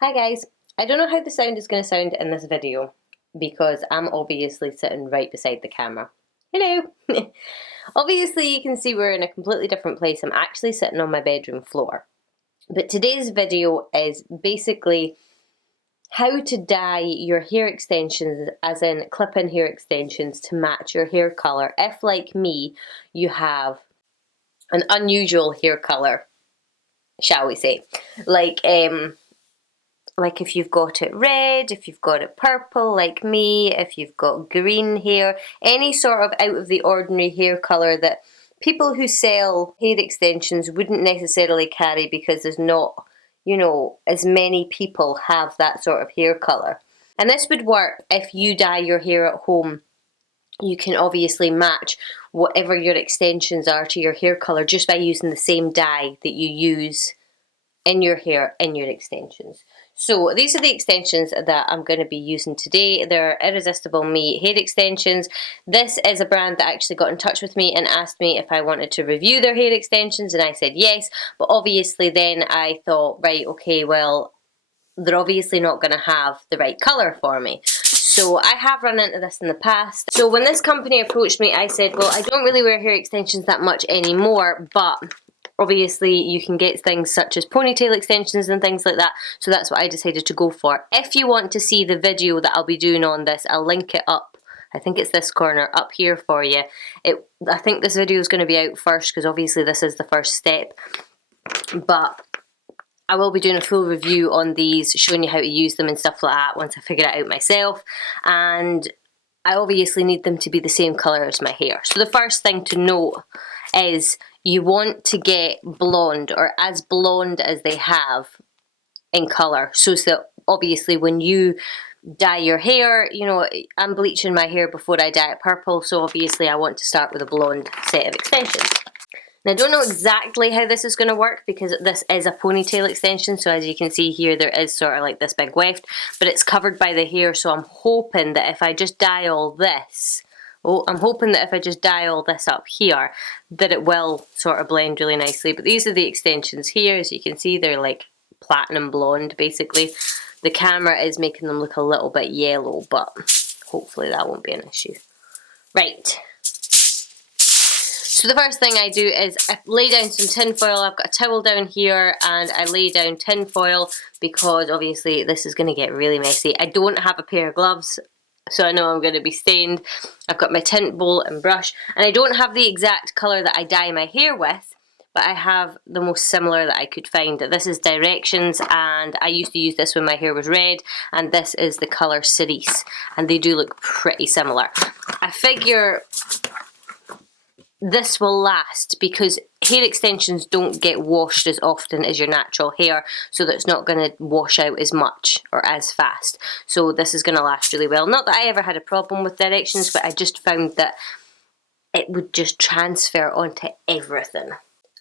Hi guys, I don't know how the sound is going to sound in this video because I'm obviously sitting right beside the camera. Hello! Obviously you can see we're in a completely different place. I'm actually sitting on my bedroom floor. But today's video is basically how to dye your hair extensions, as in clip-in hair extensions, to match your hair colour if, like me, you have an unusual hair colour, shall we say. Like if you've got it red, if you've got it purple like me, if you've got green hair, any sort of out of the ordinary hair colour that people who sell hair extensions wouldn't necessarily carry because there's not, as many people have that sort of hair colour. And this would work if you dye your hair at home. You can obviously match whatever your extensions are to your hair colour just by using the same dye that you use in your hair in your extensions. So these are the extensions that I'm going to be using today. They're Irresistible Me hair extensions. This is a brand that actually got in touch with me and asked me if I wanted to review their hair extensions, and I said yes, but obviously then I thought, right, okay, well, they're obviously not going to have the right colour for me. So I have run into this in the past. So when this company approached me, I said, well, I don't really wear hair extensions that much anymore, but obviously you can get things such as ponytail extensions and things like that, so that's what I decided to go for. If you want to see the video that I'll be doing on this, I'll link it up. I think it's this corner up here for you. I think this video is going to be out first because obviously this is the first step, but I will be doing a full review on these, showing you how to use them and stuff like that once I figure it out myself. And I obviously need them to be the same colour as my hair. So the first thing to note is you want to get blonde, or as blonde as they have in colour, so that obviously when you dye your hair, I'm bleaching my hair before I dye it purple, so obviously I want to start with a blonde set of extensions. Now I don't know exactly how this is going to work because this is a ponytail extension, so as you can see here there is sort of like this big weft, but it's covered by the hair, so I'm hoping that if I just dye all this, up here, that it will sort of blend really nicely. But these are the extensions here. As you can see, they're like platinum blonde basically. The camera is making them look a little bit yellow, but hopefully that won't be an issue. Right. So the first thing I do is I lay down some tin foil. I've got a towel down here and I lay down tin foil because obviously this is going to get really messy. I don't have a pair of gloves, so I know I'm going to be stained. I've got my tint bowl and brush, and I don't have the exact colour that I dye my hair with, but I have the most similar that I could find. This is Directions, and I used to use this when my hair was red, and this is the colour Cerise, and they do look pretty similar. I figure this will last because hair extensions don't get washed as often as your natural hair, so that it's not going to wash out as much or as fast. So this is going to last really well. Not that I ever had a problem with Directions, but I just found that it would just transfer onto everything.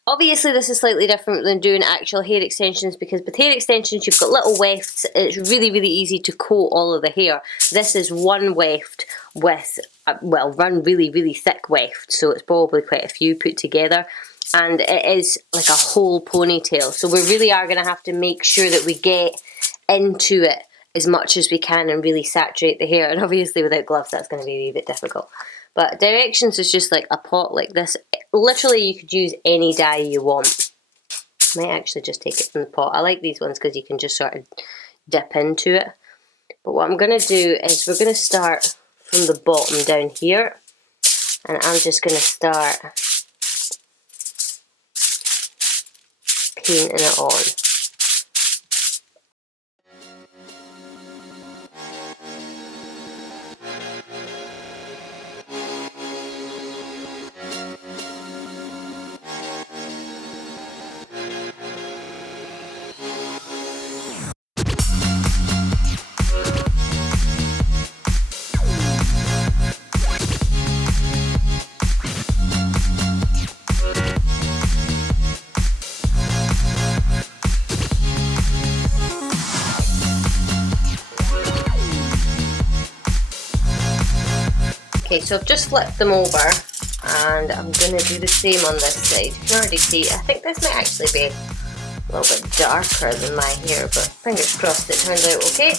Obviously this is slightly different than doing actual hair extensions because with hair extensions you've got little wefts. It's really easy to coat all of the hair. This is one weft with, one really thick weft, so it's probably quite a few put together, and it is like a whole ponytail, so we really are going to have to make sure that we get into it as much as we can and really saturate the hair, and obviously without gloves that's going to be a wee bit difficult. But Directions is just like a pot like this. Literally you could use any dye you want. I might actually just take it from the pot. I like these ones because you can just sort of dip into it. But what I'm going to do is we're going to start from the bottom down here, and I'm just going to start painting it on. Okay, so I've just flipped them over and I'm going to do the same on this side. You can already see, I think this might actually be A little bit darker than my hair, but fingers crossed it turns out okay.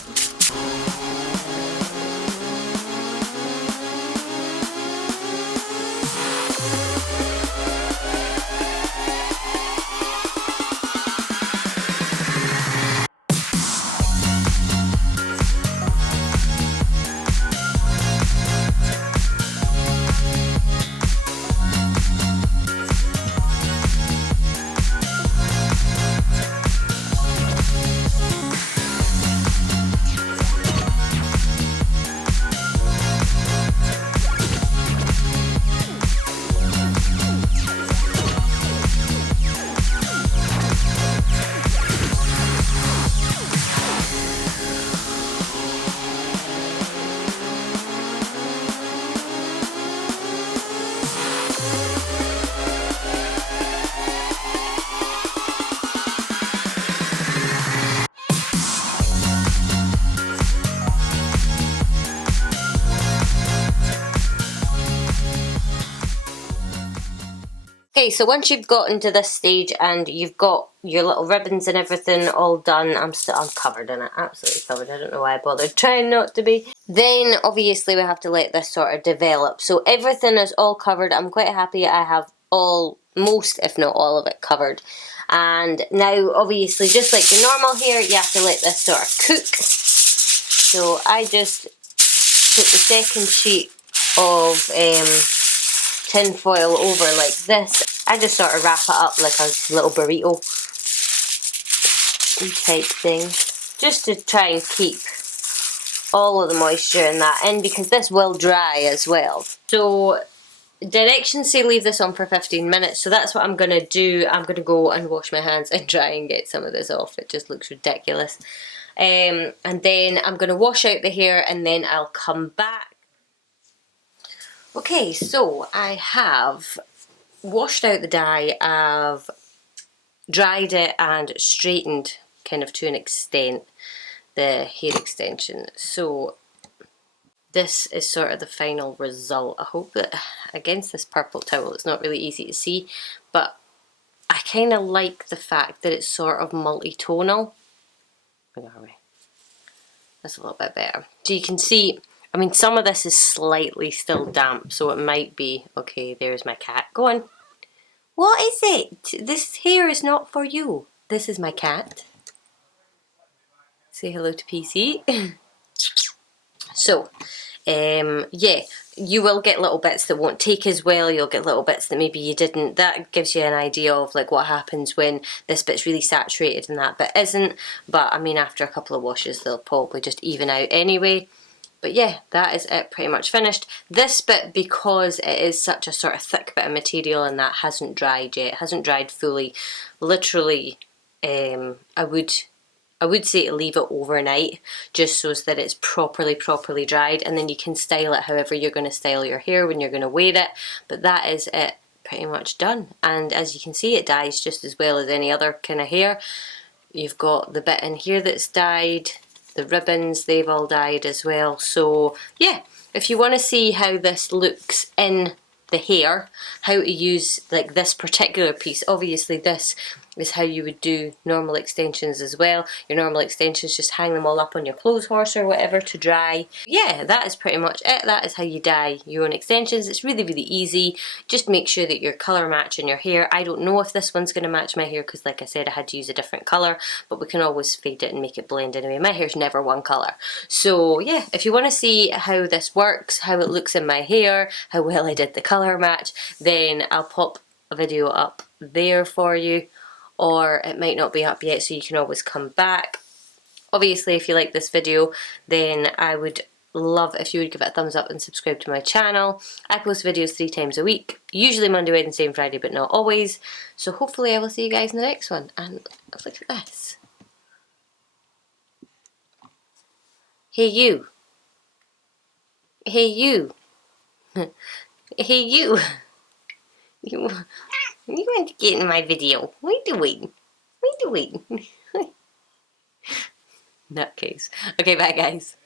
Okay, so once you've gotten to this stage and you've got your little ribbons and everything all done, I'm covered in it, absolutely covered. I don't know why I bothered trying not to be. Then obviously we have to let this sort of develop. So everything is all covered. I'm quite happy I have most, if not all of it covered. And now obviously just like your normal hair, you have to let this sort of cook. So I just put the second sheet of tin foil over like this. I just sort of wrap it up like a little burrito type thing, just to try and keep all of the moisture in that in, because this will dry as well. So directions say leave this on for 15 minutes, so that's what I'm going to do. I'm going to go and wash my hands and try and get some of this off. It just looks ridiculous. And then I'm going to wash out the hair and then I'll come back. Okay, so I have washed out the dye, I've dried it and straightened kind of to an extent the hair extension. So this is sort of the final result. I hope that against this purple towel it's not really easy to see, but I kind of like the fact that it's sort of multi-tonal. Where are we? That's a little bit better. So you can see, I mean, some of this is slightly still damp, so it might be, okay, there's my cat. Go on. What is it? This hair is not for you. This is my cat. Say hello to PC. So, yeah, you will get little bits that won't take as well. You'll get little bits that maybe you didn't. That gives you an idea of like what happens when this bit's really saturated and that bit isn't. But I mean, after a couple of washes, they'll probably just even out anyway. But yeah, that is it, pretty much finished. This bit, because it is such a sort of thick bit of material and that hasn't dried yet, it hasn't dried fully. Literally, I would say to leave it overnight, just so that it's properly dried, and then you can style it however you're going to style your hair when you're going to wear it. But that is it, pretty much done. And as you can see, it dyes just as well as any other kind of hair. You've got the bit in here that's dyed. The ribbons, they've all dyed as well. So yeah, if you want to see how this looks in the hair, how to use like this particular piece, obviously this is how you would do normal extensions as well. Your normal extensions, just hang them all up on your clothes horse or whatever to dry. Yeah, that is pretty much it. That is how you dye your own extensions. It's really easy. Just make sure that your colour matching your hair. I don't know if this one's going to match my hair because like I said, I had to use a different colour, but we can always fade it and make it blend anyway. My hair's never one colour. So yeah, if you want to see how this works, how it looks in my hair, how well I did the colour match, then I'll pop a video up there for you. Or it might not be up yet, so you can always come back. Obviously, if you like this video, then I would love if you would give it a thumbs up and subscribe to my channel. I post videos 3 times a week, usually Monday, Wednesday and Friday, but not always. So hopefully I will see you guys in the next one. And look at this. Hey you. Hey you. Hey you. You want to get in my video. What are you doing? What are you doing? Nutcase. Okay, bye guys.